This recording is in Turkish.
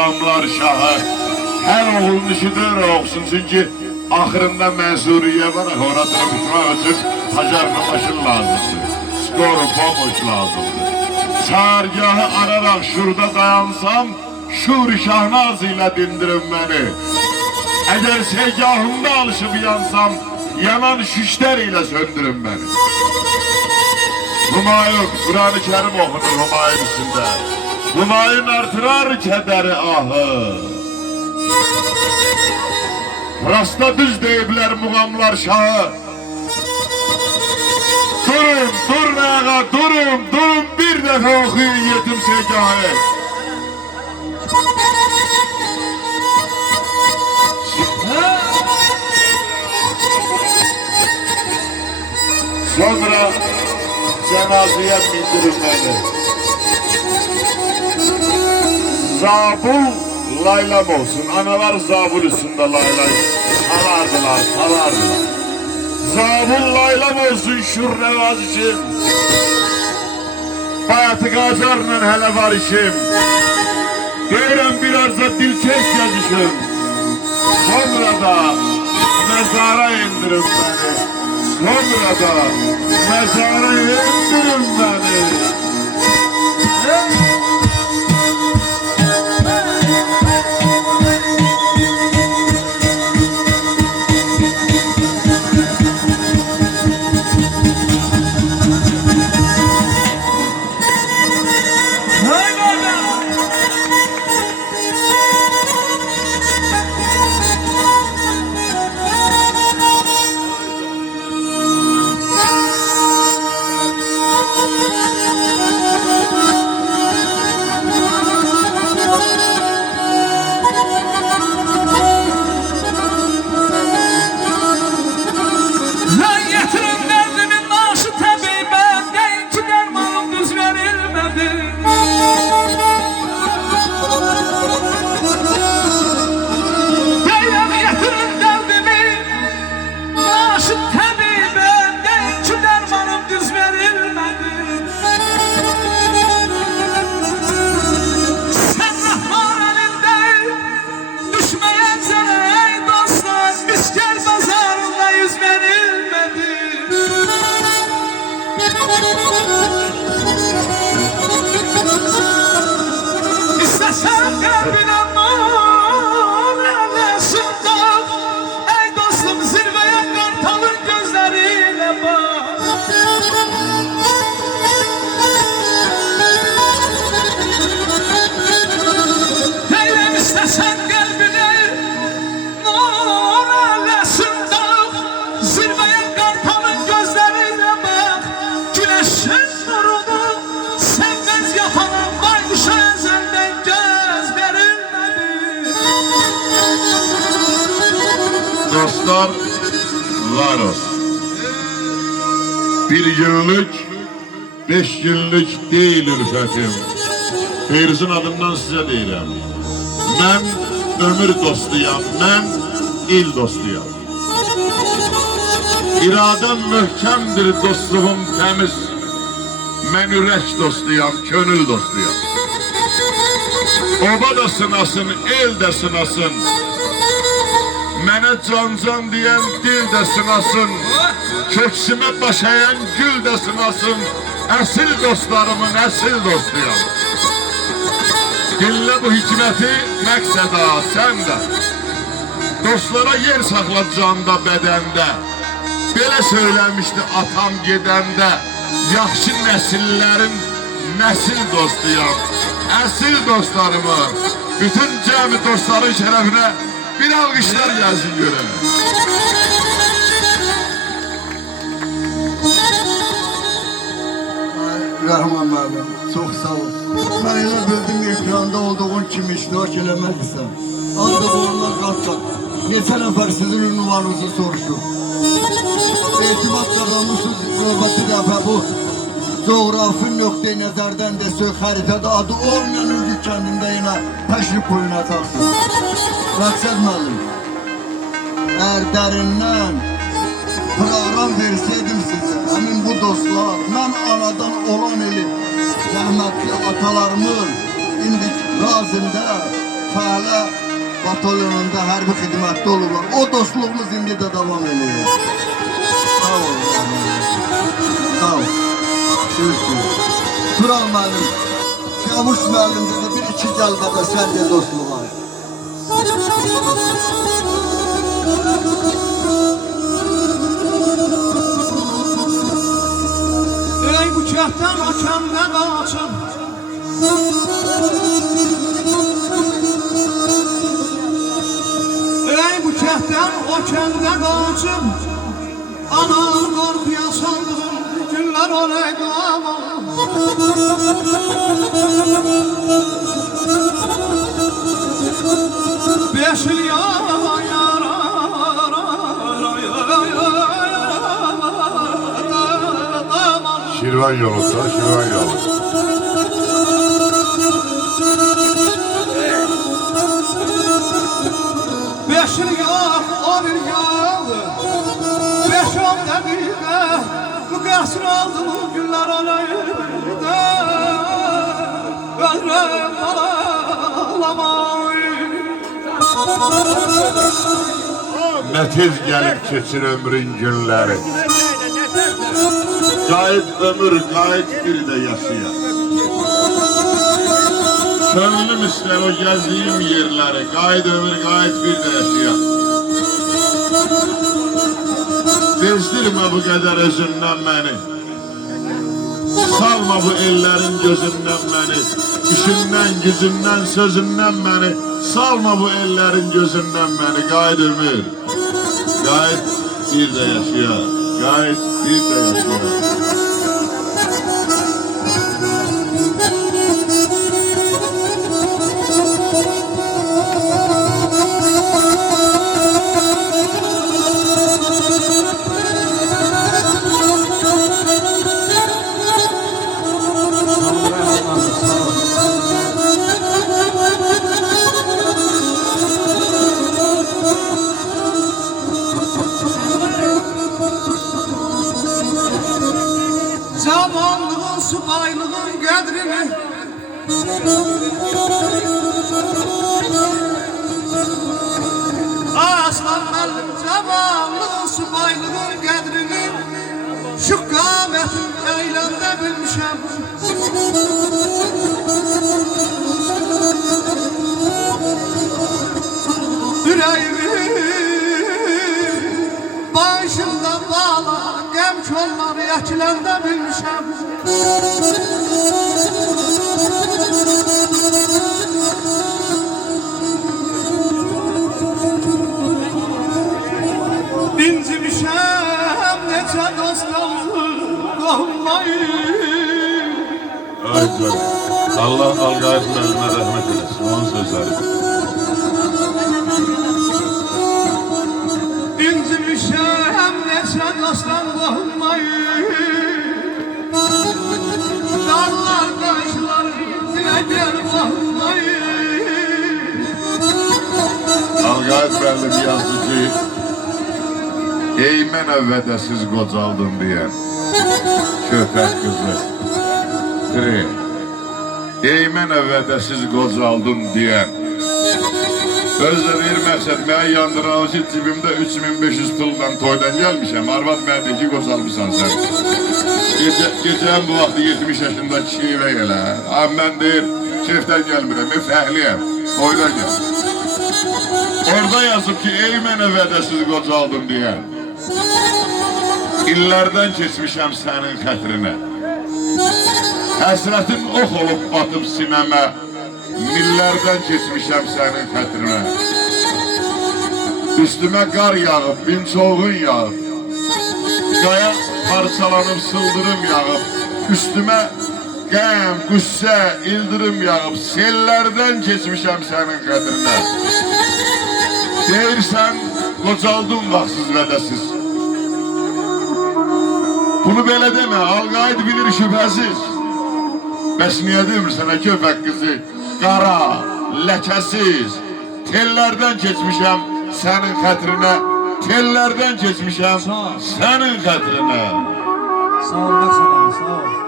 Damlar şahı her oğlun işi olsun çünkü ahırında mensuriye var ona tırmışmak için hacar namaşın lazımdır. Skor pomoç lazımdır. Çağırgahı ararak şurada dayansam şur şahnaz ile dindirin beni. Eğer segahımda alışıp yansam yanan şişler ile söndürün beni. Humayun, Kur'an-ı Kerim okunur Humayun içinde. Humayun artırar kederi ahı. Rasta düz deyibler muğamlar şahı. Durun, durun ağa, durun, durun bir defa okuyun yetim segahı. Sonra cenazeye bindirin beni. Zabul laylam olsun. Analar zabul üstünde laylay. Salardılar, salardılar. Zabul laylam olsun şur nevaz için. Hayatı kacarla hele var işim. Deyirəm biraz da dilkeş yazışım. Sonra da mezara indirin beni. Sonra da mezara indirin beni. Lan Dostlar var olsun. Bir günlük, beş günlük değil ülfetim. Feyriz'in adından size deyirəm. Mən ömür dostuyam, mən il dostuyam. İradəm möhkəmdir, dostluğum təmiz. Mən ürək dostuyam, könül dostuyam. Oba da sınasın, el də sınasın. Mənə can-can deyən dil də sınasın. Köksümə baş əyən gül də sınasın. Əsil dostlarımın əsil dostuyam. Dinlə bu hikməti məqsəda sən də. Dostlara yer saxla canda, bədəndə. Belə söyləmişdi atam gedəndə. Yaxşı nəsillərin nəsil dostuyam. Əsil dostlarımı, bütün cəmi dostların şərəfinə bir alqışlar gəlsin görək. Rahman müəllim, çox sağ ol. Mən elə bildim ekranda olduğun kimi iştirak eləməksən. Ancaq onlar qat-qat. Neçə nəfər sizin ünvanınızı soruşur. Etimat qazanmışsınız növbəti dəfə bu coğrafi nöqteyi nəzərdən desək xəritədə adı olmayan ülkü kəndində yenə təşrif buyuracaqsınız. Məqsəd müəllim, əgər dərindən proqram verseydim sizə, həmin bu dostlar, mən anadan olan eli, rəhmətli atalarımın indi razində fəalə batalyonunda hərbi xidmətdə olurlar. O dostluğumuz indi də davam ediyor. Sağ ol. Sağ ol. Görüşürüz. Tural müəllim, Çavuş müəllim dedi, bir iki gəl baba, sən də dostluğa. Ey bu kəhdən o kəndən qaçın Ey bu kəhdən o kəndən Şirvan yolunda, Şirvan yolu. Beş il yok, on yok Beş on dakika Bu qəsr oldu günlər olaydı Ömrüm ağlamayı Ne tez gelip geçir ömrün günleri. Gayet ömür, gayet bir de yaşaya. Gönlüm ister o gezdiğim yerleri. Gayet ömür, gayet bir de yaşaya. Bezdirme bu kadar özünden beni. Salma bu ellerin gözünden beni. İşinden, gücünden, sözünden beni. Salma bu ellerin gözünden beni. Gayet ömür. Gayet bir de yaşıyor. Gayet bir de yaşıyor. Aslan müəllim cavanlığın, subaylığın qədrini Şu qamətin eyləndə bilmişəm. Ürəyimi başımda bağla Qəm kolları əkiləndə bilmişəm İncimişəm neçə dostlarımı Qohumlayı Ay canım. Allah Algayet Məllimə rəhmət eləsin. Onun sözləri. İncimişəm neçə dostlar qohumlayı Dağlar qaşlar diləklər qohumlayı Algayet Məllim yazdı ki, Ey mən əvvədəsiz qocaldın deyən köpək qızı. Tri. Ey mən əvvədəsiz qocaldın deyən Özlə bir məqsəd mənə yandıran ki, cibimdə 3500 pulla toydan gəlmişəm. Arvad mənə deyir ki, qocalmışsan sən. Gecə, gecən bu vaxtı 70 yaşında keyfə gələ. Abi mən deyir, keyfdən gəlmirəm, mən fəhliyəm. Toydan gəl. Orada yazıb ki, ey mənə vədəsiz qocaldım deyən. İllərdən keçmişəm sənin xətrinə. Həsrətim ox olub batıb sinəmə. Millərdən keçmişəm sənin xətrinə. Üstümə qar yağıb, bin çovğun yağıb. Qaya parçalanıb, sıldırım yağıb. Üstümə qəm, qüssə, ildırım yağıb. Sellərdən keçmişəm sənin xətrinə. Deyirsən, qocaldın vaxtsız vədəsiz. Bunu belə demə, Alqaid bilir şübhəsiz. Bəs niyə demirsən, köpək qızı? Qara, ləkəsiz, tellərdən keçmişəm sənin xətrinə. Tellərdən keçmişəm sənin xətrinə. Sağ ol, sağ ol, sağ ol.